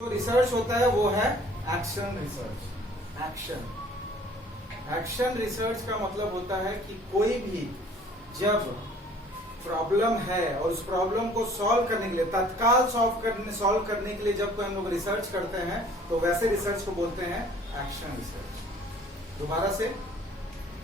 जो रिसर्च होता है वो है एक्शन रिसर्च। एक्शन रिसर्च का मतलब होता है कि कोई भी जब प्रॉब्लम है और उस प्रॉब्लम को सॉल्व करने के लिए तत्काल सॉल्व करने के लिए जब कोई हम लोग रिसर्च करते हैं तो वैसे रिसर्च को बोलते हैं एक्शन रिसर्च। दोबारा से,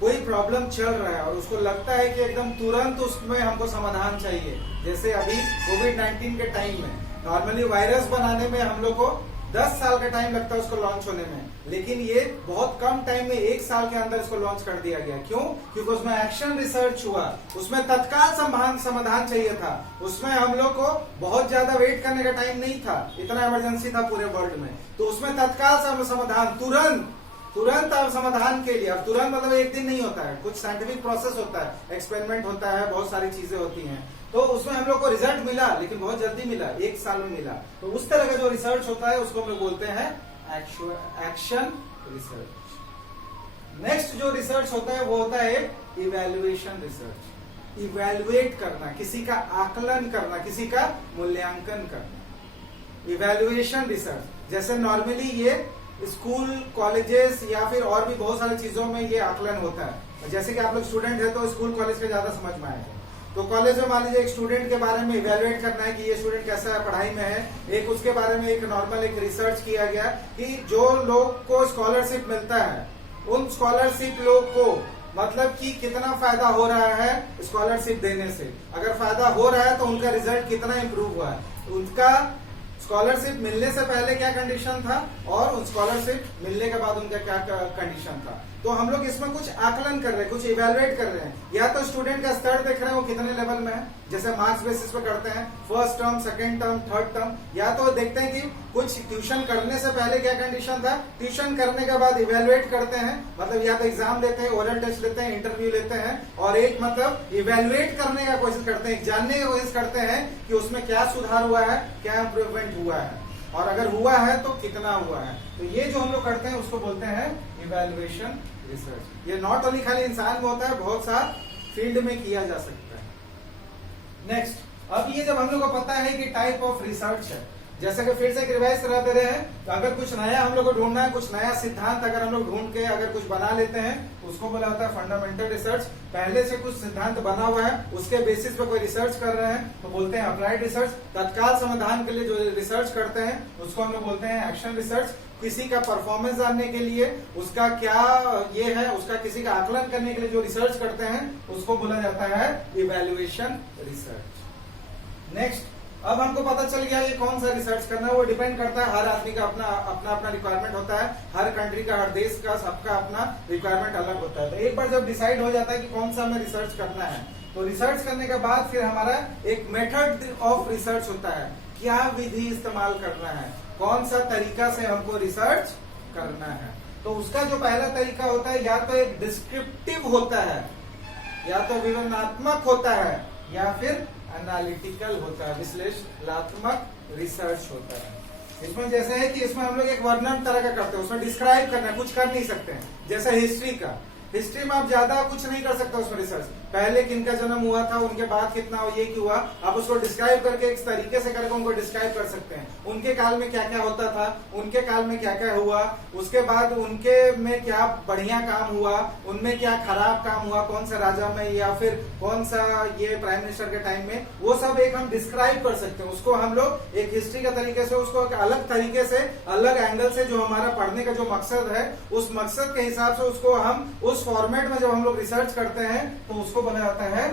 कोई प्रॉब्लम चल रहा है और उसको लगता है कि एकदम तुरंत उसमें हमको समाधान चाहिए। जैसे अभी कोविड-19 के टाइम में नॉर्मली वायरस बनाने में हम लोग को 10 साल का टाइम लगता है उसको लॉन्च होने में, लेकिन ये बहुत कम टाइम में 1 साल के अंदर इसको लॉन्च कर दिया गया। क्यों? क्योंकि उसमें एक्शन रिसर्च हुआ, उसमें तत्काल समाधान चाहिए था, उसमें हम लोग को बहुत ज्यादा वेट करने का टाइम नहीं था, इतना इमरजेंसी था पूरे वर्ल्ड में, तो उसमें तत्काल समाधान तुरंत समाधान के लिए। अब तुरंत मतलब एक दिन नहीं होता है, कुछ साइंटिफिक प्रोसेस होता है, एक्सपेरिमेंट होता है, बहुत सारी चीजें होती हैं, तो उसमें हम लोग को रिजल्ट मिला, लेकिन बहुत जल्दी मिला, 1 साल में मिला। तो उस तरह का जो रिसर्च होता है उसको हम लोग बोलते हैं एक्शन रिसर्च। नेक्स्ट जो रिसर्च होता है वो होता है इवैल्यूएशन रिसर्च। इवैल्यूएट करना, किसी का आकलन करना, किसी का मूल्यांकन करना। इवैल्यूएशन रिसर्च जैसे नॉर्मली ये स्कूल, कॉलेजेस या फिर और भी बहुत सारी चीजों में ये आकलन होता है। जैसे कि आप लोग स्टूडेंट है तो स्कूल कॉलेज के ज्यादा समझ में आएगा। तो कॉलेज में मान लीजिए एक स्टूडेंट के बारे में इवैल्यूएट करना है कि ये स्टूडेंट कैसा है पढ़ाई में है, एक उसके बारे में एक नॉर्मल एक रिसर्च किया गया कि जो लोग को स्कॉलरशिप मिलता है उन स्कॉलरशिप लोग को मतलब कि कितना फायदा हो रहा है स्कॉलरशिप देने से। अगर फायदा हो रहा है तो उनका रिजल्ट कितना इंप्रूव हुआ है, उनका स्कॉलरशिप मिलने से पहले क्या कंडीशन था और उन स्कॉलरशिप मिलने के बाद उनका क्या कंडीशन था। तो हम लोग इसमें कुछ आकलन कर रहे हैं, कुछ इवैल्यूएट कर रहे हैं। या तो स्टूडेंट का स्तर देख रहे हैं वो कितने लेवल में है, जैसे मार्क्स बेसिस पे करते हैं, first term, second term, third term. या तो देखते हैं कि कुछ ट्यूशन करने से पहले क्या कंडीशन था, ट्यूशन करने के बाद इवैल्यूएट करते हैं, मतलब या तो एग्जाम देते हैं, ओरल टेस्ट लेते हैं, इंटरव्यू लेते हैं, और एक मतलब इवैल्यूएट करने का कोशिश करते हैं, जानने की कोशिश करते हैं कि उसमें क्या सुधार हुआ है, क्या इंप्रूवमेंट हुआ है, और अगर हुआ है तो कितना हुआ है। तो ये जो हम लोग करते हैं उसको बोलते हैं इवैल्यूएशन रिसर्च। ये नॉट ओनली खाली इंसान में होता है, बहुत सा फील्ड में किया जा सकता है। नेक्स्ट, अब ये जब हम लोग को पता है कि टाइप ऑफ रिसर्च है, जैसे कि फिर से एक रिवाइज करा दे रहे हैं, तो अगर कुछ नया हम लोग को ढूंढना है, कुछ नया सिद्धांत अगर हम लोग ढूंढ के अगर कुछ बना लेते हैं तो उसको बोला जाता है फंडामेंटल रिसर्च। पहले से कुछ सिद्धांत बना हुआ है, उसके बेसिस पे कोई रिसर्च कर रहे हैं तो बोलते हैं अप्लाइड रिसर्च। तत्काल समाधान के लिए जो रिसर्च करते हैं उसको हम लोग बोलते हैं एक्शन रिसर्च। किसी का परफॉर्मेंस जानने के लिए उसका क्या ये है, उसका किसी का आकलन करने के लिए जो रिसर्च करते हैं उसको बोला जाता है इवैल्यूएशन रिसर्च। नेक्स्ट, अब हमको पता चल गया ये कौन सा रिसर्च करना है। वो डिपेंड करता है, हर आदमी का अपना अपना रिक्वायरमेंट होता है, हर कंट्री का, हर देश का, सबका अपना रिक्वायरमेंट अलग होता है। तो एक बार जब डिसाइड हो जाता है कि कौन सा हमें रिसर्च करना है, तो रिसर्च करने के बाद फिर हमारा एक मेथड ऑफ रिसर्च होता है, क्या विधि इस्तेमाल करना है, कौन सा तरीका से हमको रिसर्च करना है। तो उसका जो पहला तरीका होता है या तो एक डिस्क्रिप्टिव होता है, या तो विवरणात्मक होता है, या फिर एनालिटिकल होता है, विश्लेषणात्मक रिसर्च होता है। इसमें जैसे है कि इसमें हम लोग एक वर्णन तरह का करते हैं, उसमें डिस्क्राइब करना है, कुछ कर नहीं सकते हैं। जैसे हिस्ट्री का, हिस्ट्री में आप ज्यादा कुछ नहीं कर सकते उसमें रिसर्च, पहले किनका जन्म हुआ था, उनके बाद कितना ये क्यों हुआ, आप उसको डिस्क्राइब करके एक तरीके से करके उनको डिस्क्राइब कर सकते हैं। उनके काल में क्या क्या होता था, उनके काल में क्या क्या हुआ, उसके बाद उनके में क्या बढ़िया काम हुआ, उनमें क्या खराब काम हुआ, कौन सा राजा में या फिर कौन सा ये प्राइम मिनिस्टर के टाइम में, वो सब एक हम डिस्क्राइब कर सकते हैं। उसको हम लोग एक हिस्ट्री का तरीके से, उसको एक अलग तरीके से, अलग एंगल से, जो हमारा पढ़ने का जो मकसद है उस मकसद के हिसाब से उसको हम उस फॉर्मेट में जब हम लोग रिसर्च करते हैं तो उसको बोला जाता है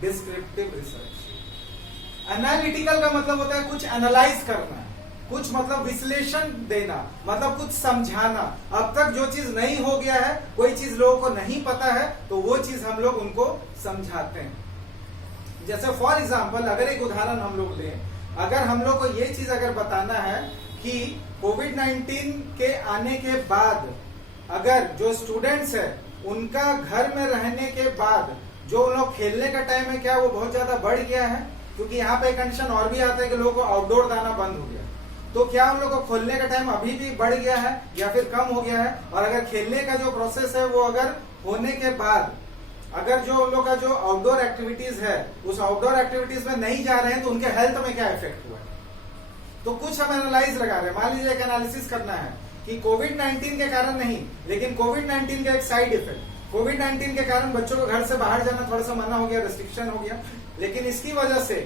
डिस्क्रिप्टिव रिसर्च। एनालिटिकल का मतलब होता है कुछ एनालाइज करना, कुछ मतलब विश्लेषण देना, मतलब कुछ समझाना। अब तक जो चीज नहीं हो गया है, कोई चीज लोगों को नहीं पता है, तो वो चीज हम लोग उनको समझाते हैं। जैसे फॉर एग्जाम्पल, अगर एक उदाहरण हम लोग लें, अगर हम लोग को ये चीज अगर बताना है कि कोविड-19 के आने के बाद अगर जो स्टूडेंट्स है उनका घर में रहने के बाद जो उन लोग खेलने का टाइम है क्या वो बहुत ज्यादा बढ़ गया है, क्योंकि यहाँ पे कंडीशन और भी आता है कि लोगों को आउटडोर दाना बंद हो गया, तो क्या उन लोगों को खोलने का टाइम अभी भी बढ़ गया है या फिर कम हो गया है। और अगर खेलने का जो प्रोसेस है वो अगर होने के बाद अगर जो उन लोग का जो आउटडोर एक्टिविटीज है उस आउटडोर एक्टिविटीज में नहीं जा रहे हैं तो उनके हेल्थ में क्या इफेक्ट हुआ है। तो कुछ हम एनालाइज लगा रहे हैं। मान लीजिए एक एनालिसिस करना है कि कोविड 19 के कारण नहीं, लेकिन कोविड 19 का एक साइड इफेक्ट, कोविड 19 के कारण बच्चों को घर से बाहर जाना थोड़ा सा मना हो गया, रेस्ट्रिक्शन हो गया, लेकिन इसकी वजह से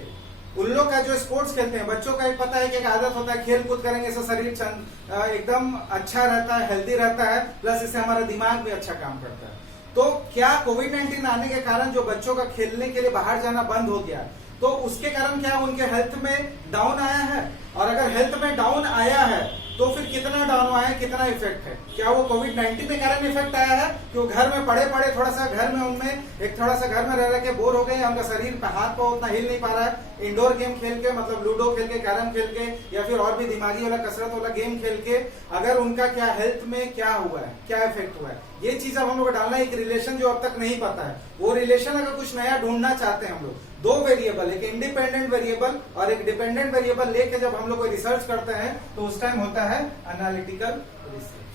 उन लोग का जो स्पोर्ट्स खेलते हैं, बच्चों का एक पता है कि एक आदत होता है खेल कूद करेंगे इससे शरीर एकदम अच्छा रहता है, हेल्दी रहता है, प्लस इससे हमारा दिमाग भी अच्छा काम करता है। तो क्या कोविड 19 आने के कारण जो बच्चों का खेलने के लिए बाहर जाना बंद हो गया, तो उसके कारण क्या उनके हेल्थ में डाउन आया है? और अगर हेल्थ में डाउन आया है तो फिर कितना डाउन आया है, कितना इफेक्ट है? क्या वो कोविड 19 के कारण इफेक्ट आया है कि वो घर में पड़े पड़े थोड़ा सा घर में उनमें एक थोड़ा सा घर में रह के बोर हो गए, उनका शरीर पे हाथ पांव उतना हिल नहीं पा रहा है, इंडोर गेम खेल के मतलब लूडो खेल के, कैरम खेल के, या फिर और भी दिमागी वाला कसरत वाला गेम खेल के अगर उनका क्या हेल्थ में क्या हुआ है, क्या इफेक्ट हुआ है, ये चीज अब हम लोग को डालना है। एक रिलेशन जो अब तक नहीं पता है, वो रिलेशन अगर कुछ नया ढूंढना चाहते हैं हम लोग, दो वेरिएबल, एक इंडिपेंडेंट वेरिएबल और एक डिपेंडेंट वेरिएबल लेके जब हम लोग कोई रिसर्च करते हैं तो उस टाइम होता है एनालिटिकल रिसर्च।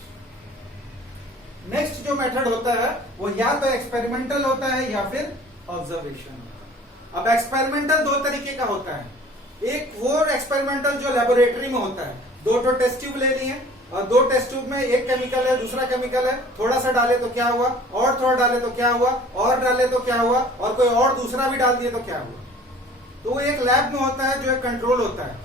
नेक्स्ट जो मेथड होता है वो या तो एक्सपेरिमेंटल होता है या फिर ऑब्जर्वेशन। अब एक्सपेरिमेंटल दो तरीके का होता है, एक वो एक्सपेरिमेंटल जो लेबोरेटरी में होता है, दो टेस्ट ट्यूब ले लिए और दो टेस्ट ट्यूब में एक केमिकल है दूसरा केमिकल है, थोड़ा सा डाले तो क्या हुआ, और थोड़ा डाले तो क्या हुआ, और डाले तो क्या हुआ, और कोई और दूसरा भी डाल दिए तो क्या हुआ। तो वो एक लैब में होता है जो एक कंट्रोल होता है,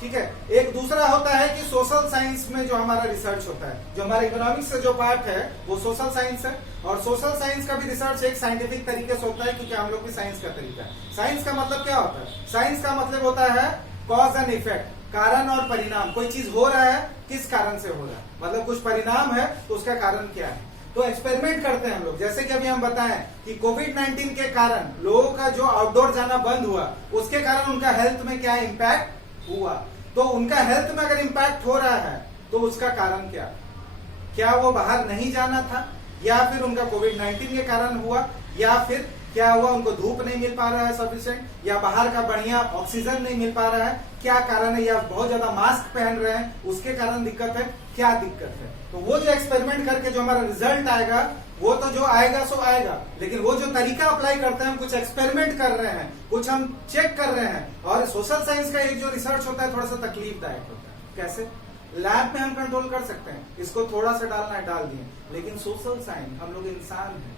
ठीक है। एक दूसरा होता है कि सोशल साइंस में जो हमारा रिसर्च होता है, जो हमारा इकोनॉमिक्स से जो पार्ट है वो सोशल साइंस है, और सोशल साइंस का भी रिसर्च एक साइंटिफिक तरीके से होता है, क्योंकि हम लोग भी साइंस का तरीका है। साइंस का मतलब क्या होता है? साइंस का मतलब होता है कॉज एंड इफेक्ट, कारण और परिणाम। कोई चीज हो रहा है किस कारण से हो रहा है, मतलब कुछ परिणाम है तो उसका कारण क्या है। तो एक्सपेरिमेंट करते हैं हम लोग, जैसे कि अभी हम बताएं कि कोविड 19 के कारण लोगों का जो आउटडोर जाना बंद हुआ, उसके कारण उनका हेल्थ में क्या इम्पैक्ट हुआ। तो उनका हेल्थ में अगर इम्पैक्ट हो रहा है तो उसका कारण क्या वो बाहर नहीं जाना था, या फिर उनका कोविड 19 के कारण हुआ, या फिर क्या हुआ उनको धूप नहीं मिल पा रहा है सफिशिएंट, या बाहर का बढ़िया ऑक्सीजन नहीं मिल पा रहा है, क्या कारण है, या बहुत ज्यादा मास्क पहन रहे हैं उसके कारण दिक्कत है, क्या दिक्कत है। तो वो जो एक्सपेरिमेंट करके जो हमारा रिजल्ट आएगा वो तो जो आएगा सो आएगा, लेकिन वो जो तरीका अप्लाई करते हैं, हम कुछ एक्सपेरिमेंट कर रहे हैं, कुछ हम चेक कर रहे हैं। और सोशल साइंस का एक जो रिसर्च होता है थोड़ा सा तकलीफदायक होता है। कैसे? लैब में हम कंट्रोल कर सकते हैं, इसको थोड़ा सा डालना है डाल दिए, लेकिन सोशल साइंस हम लोग इंसान हैं।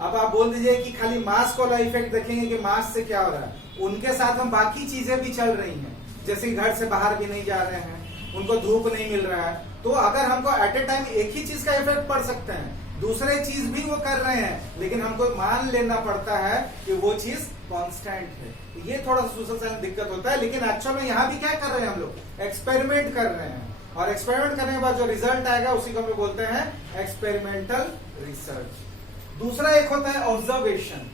अब आप बोल दीजिए कि खाली मास्क वाला इफेक्ट देखेंगे कि मास्क से क्या हो रहा है, उनके साथ हम बाकी चीजें भी चल रही हैं, जैसे घर से बाहर भी नहीं जा रहे हैं, उनको धूप नहीं मिल रहा है। तो अगर हमको एट ए टाइम एक ही चीज का इफेक्ट पड़ सकते हैं, दूसरे चीज भी वो कर रहे हैं, लेकिन हमको मान लेना पड़ता है कि वो चीज कांस्टेंट है। ये थोड़ा सा सोशल साइंस दिक्कत होता है, लेकिन एक्चुअल में यहाँ भी क्या कर रहे हैं हम लोग? एक्सपेरिमेंट कर रहे हैं, और एक्सपेरिमेंट करने के बाद जो रिजल्ट आएगा उसी को हम लोग बोलते हैं एक्सपेरिमेंटल रिसर्च। दूसरा एक होता है ऑब्जर्वेशन।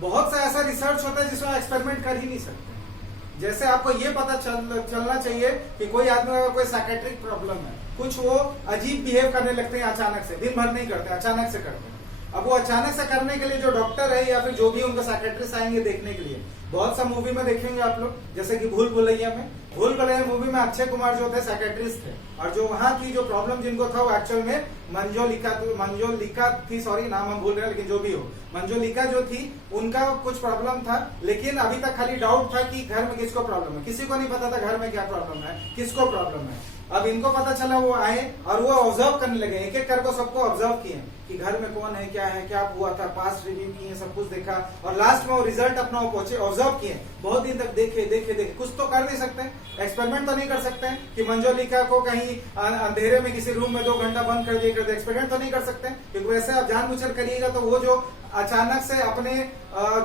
बहुत सा ऐसा रिसर्च होता है जिसमें एक्सपेरिमेंट कर ही नहीं सकते। जैसे आपको ये पता चलना चाहिए कि कोई आदमी का कोई साइकेट्रिक प्रॉब्लम है, कुछ वो अजीब बिहेव करने लगते हैं अचानक से, दिन भर नहीं करते, अचानक से करते हैं। अब वो अचानक से करने के लिए जो डॉक्टर है या फिर जो भी उनका साइकेट्रिस्ट आएंगे देखने के लिए, बहुत सा मूवी में देखेंगे आप लोग, जैसे कि भूल भुलैया में, भूल भुलैया मूवी में अक्षय कुमार जो थे साइकेट्रिस्ट थे, और जो वहां की जो प्रॉब्लम जिनको था वो एक्चुअल में मंजोलिका थी, सॉरी नाम हम भूल रहे हैं, लेकिन जो भी हो, मंजोलिका जो थी उनका कुछ प्रॉब्लम था, लेकिन अभी तक खाली डाउट था कि घर में किसको प्रॉब्लम है, किसी को नहीं पता था घर में क्या प्रॉब्लम है, किसको प्रॉब्लम है। अब इनको पता चला, वो आए और वो ऑब्जर्व करने लगे, एक एक करके सबको ऑब्जर्व किए कि घर में कौन है, क्या हुआ था, पास्ट रिव्यू किए, सब कुछ देखा, और लास्ट में वो रिजल्ट अपना पहुंचे, ऑब्जर्व किए, बहुत दिन तक देखे। कुछ तो कर नहीं सकते, एक्सपेरिमेंट तो नहीं कर सकते कि मंजोलिका को कहीं अंधेरे में किसी रूम में 2 घंटा बंद कर दिए, एक्सपेरिमेंट तो नहीं कर सकते, क्योंकि वैसे आप जानबूझकर करिएगा तो वो जो अचानक से अपने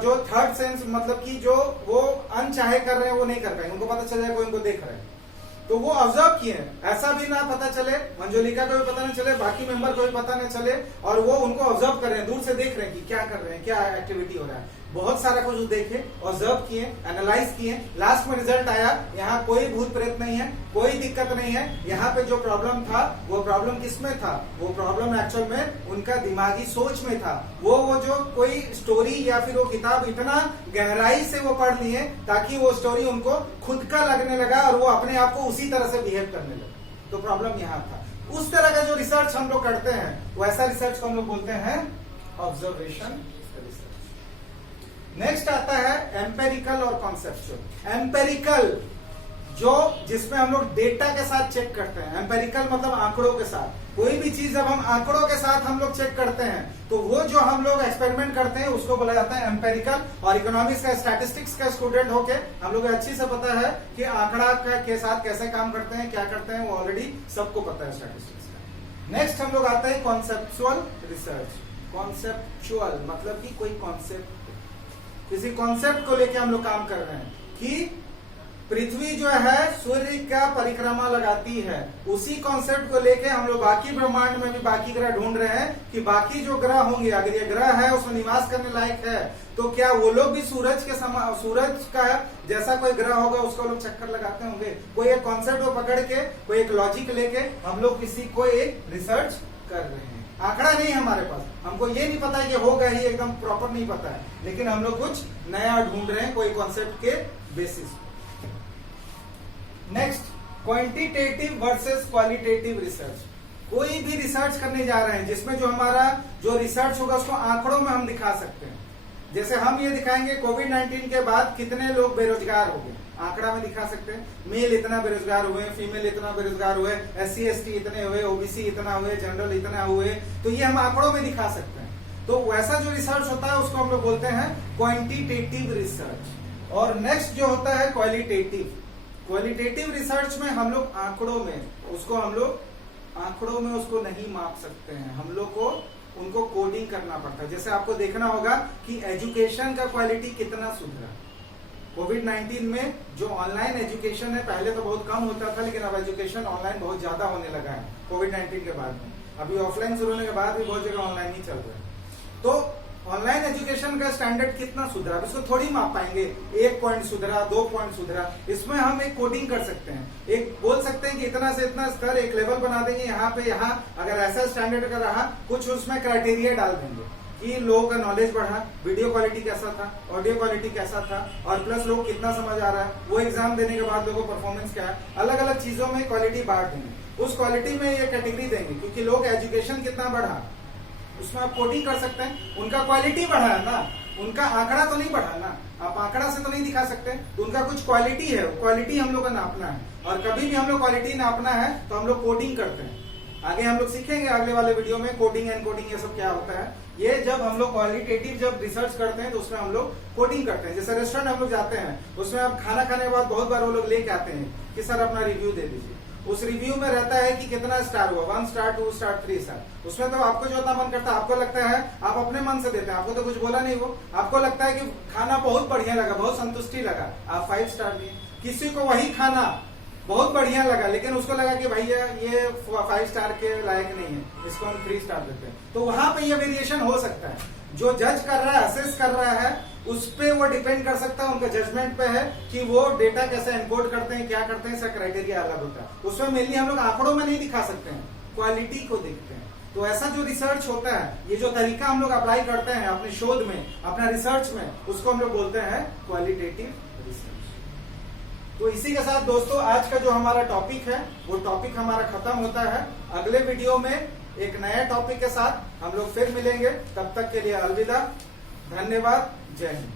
जो थर्ड सेंस, मतलब कि जो वो अनचाहे कर रहे हैं वो नहीं कर पाएंगे, उनको पता चल जाएगा कोई उनको देख रहे हैं। तो वो ऑब्जर्व किए, ऐसा भी ना पता चले, मंजोलिका को भी पता नहीं चले, बाकी मेंबर को भी पता नहीं चले, और वो उनको ऑब्जर्व कर रहे हैं, दूर से देख रहे हैं कि क्या कर रहे हैं, क्या एक्टिविटी हो रहा है। बहुत सारा कुछ देखे, ऑब्जर्व किए, एनालाइज किए, लास्ट में रिजल्ट आया, यहाँ कोई भूत प्रेत नहीं है, कोई दिक्कत नहीं है, यहाँ पे जो प्रॉब्लम था वो प्रॉब्लम किसमें था, वो प्रॉब्लम एक्चुअल में उनका दिमागी सोच में था। वो जो कोई स्टोरी या फिर वो किताब इतना गहराई से वो पढ़ लिए ताकि वो स्टोरी उनको खुद का लगने लगा और वो अपने आप को उसी तरह से बिहेव करने लगा। तो प्रॉब्लम यहाँ था। उस तरह का जो रिसर्च हम लोग करते हैं वैसा रिसर्च को हम लोग बोलते हैं ऑब्जर्वेशन रिसर्च। नेक्स्ट आता है एम्पेरिकल और कॉन्सेप्चुअल। एम्पेरिकल जिसमें हम लोग डेटा के साथ चेक करते हैं। एम्पेरिकल मतलब आंकड़ों के साथ। कोई भी चीज जब हम आंकड़ों के साथ हम लोग चेक करते हैं तो वो जो हम लोग एक्सपेरिमेंट करते हैं उसको बोला जाता है एम्पेरिकल। और इकोनॉमिक्स का स्टैटिस्टिक्स का स्टूडेंट होके हम लोग अच्छी से पता है कि आंकड़ा के साथ कैसे काम करते हैं, क्या करते हैं, वो ऑलरेडी सबको पता है स्टैटिस्टिक्स का। नेक्स्ट हम लोग आते हैं कॉन्सेप्चुअल रिसर्च। कॉन्सेप्चुअल मतलब कि कोई कॉन्सेप्ट, किसी कॉन्सेप्ट को लेके हम लोग काम कर रहे हैं कि पृथ्वी जो है सूर्य का परिक्रमा लगाती है, उसी कॉन्सेप्ट को लेके हम लोग बाकी ब्रह्मांड में भी बाकी ग्रह ढूंढ रहे हैं कि बाकी जो ग्रह होंगे, अगर ये ग्रह है उसमें निवास करने लायक है तो क्या वो लोग भी सूरज का जैसा कोई ग्रह होगा उसको लोग चक्कर लगाते होंगे। कोई एक कॉन्सेप्ट को पकड़ के, कोई एक लॉजिक लेके हम लोग किसी को एक रिसर्च कर रहे हैं। आंकड़ा नहीं है हमारे पास, हमको ये नहीं पता कि होगा ही, एकदम प्रॉपर नहीं पता है, लेकिन हम लोग कुछ नया ढूंढ रहे हैं कोई कॉन्सेप्ट के basis. Next, quantitative versus qualitative research. कोई भी रिसर्च करने जा रहे हैं जिसमें जो हमारा जो रिसर्च होगा उसको आंकड़ों में हम दिखा सकते हैं। जैसे हम ये दिखाएंगे कोविड-19 के बाद कितने लोग बेरोजगार हो गए, आंकड़ा में दिखा सकते हैं। मेल इतना बेरोजगार हुए, फीमेल इतना बेरोजगार हुए, SC ST इतने हुए, OBC इतना हुए, जनरल इतना हुए, तो ये हम आंकड़ों में दिखा सकते हैं। तो वैसा जो रिसर्च होता है उसको हम लोग बोलते हैं क्वांटिटेटिव रिसर्च। और नेक्स्ट जो होता है क्वालिटेटिव। क्वालिटेटिव रिसर्च में हम लोग आंकड़ों में उसको नहीं माप सकते हैं, हम लोग को उनको कोडिंग करना पड़ता है। जैसे आपको देखना होगा कि एजुकेशन का क्वालिटी कितना सुधरा। कोविड-19 में जो ऑनलाइन एजुकेशन है, पहले तो बहुत कम होता था, लेकिन अब एजुकेशन ऑनलाइन बहुत ज्यादा होने लगा है कोविड-19 के बाद में। अभी ऑफलाइन शुरू होने के बाद भी बहुत जगह ऑनलाइन ही चल रहा है। तो ऑनलाइन एजुकेशन का स्टैंडर्ड कितना सुधरा, इसको थोड़ी माप पाएंगे। 1 पॉइंट सुधरा, 2 पॉइंट सुधरा, इसमें हम एक कोडिंग कर सकते हैं। एक बोल सकते हैं कि इतना से इतना स्तर, एक लेवल बना देंगे, यहाँ पे यहाँ अगर ऐसा स्टैंडर्ड का रहा, कुछ उसमें क्राइटेरिया डाल देंगे कि लोगों का नॉलेज बढ़ा, वीडियो क्वालिटी कैसा था, ऑडियो क्वालिटी कैसा था, और प्लस लोग कितना समझ आ रहा है, वो एग्जाम देने के बाद लोगों को परफॉर्मेंस क्या है, अलग अलग चीजों में क्वालिटी बांट देंगे। उस क्वालिटी में ये कैटेगरी देंगे क्योंकि लोग एजुकेशन कितना बढ़ा उसमें आप कोडिंग कर सकते हैं। उनका क्वालिटी बढ़ा है ना, उनका आंकड़ा तो नहीं बढ़ा ना, आप आंकड़ा से तो नहीं दिखा सकते, तो उनका कुछ क्वालिटी है, क्वालिटी हम लोग को नापना है। और कभी भी हम लोग क्वालिटी नापना है तो हम लोग कोडिंग करते हैं। आगे हम लोग सीखेंगे अगले वाले वीडियो में कोडिंग एंड कोडिंग ये सब क्या होता है। ये जब हम लोग क्वालिटेटिव जब रिसर्च करते हैं तो उसमें हम लोग कोडिंग करते हैं। जैसे रेस्टोरेंट हम लोग जाते हैं, उसमें आप खाना खाने के बाद बहुत बार वो लोग लेके आते हैं कि सर अपना रिव्यू दे दीजिए। उस रिव्यू में रहता है कि कितना स्टार हुआ, 1 स्टार, 2 स्टार, 3 स्टार। उसमें तो आपको जो इतना मन करता है, आपको लगता है आप अपने मन से देते हैं, आपको तो कुछ बोला नहीं, वो आपको लगता है कि खाना बहुत बढ़िया लगा, बहुत संतुष्टि लगा, आप 5 स्टार दिए। किसी को वही खाना बहुत बढ़िया लगा लेकिन उसको लगा कि भैया ये 5 स्टार के लायक नहीं है, इसको हम 3 स्टार देते हैं। तो वहां पे ये वेरिएशन हो सकता है। जो जज कर रहा है, असेस कर रहा है, उस पे वो डिपेंड कर सकता है, उनका जजमेंट पे है कि वो डेटा कैसे एनकोड करते हैं, क्या करते हैं, इसका क्राइटेरिया अलग होता है। उसमें मेनली हम लोग आंकड़ों में नहीं दिखा सकते हैं, क्वालिटी को देखते हैं। तो ऐसा जो रिसर्च होता है, ये जो तरीका हम लोग अप्लाई करते हैं अपने शोध में, अपना रिसर्च में, उसको हम लोग बोलते हैं क्वालिटेटिव रिसर्च। तो इसी के साथ दोस्तों आज का जो हमारा टॉपिक है वो टॉपिक हमारा खत्म होता है। अगले वीडियो में एक नया टॉपिक के साथ हम लोग फिर मिलेंगे। तब तक के लिए अलविदा, धन्यवाद, जय हिंद।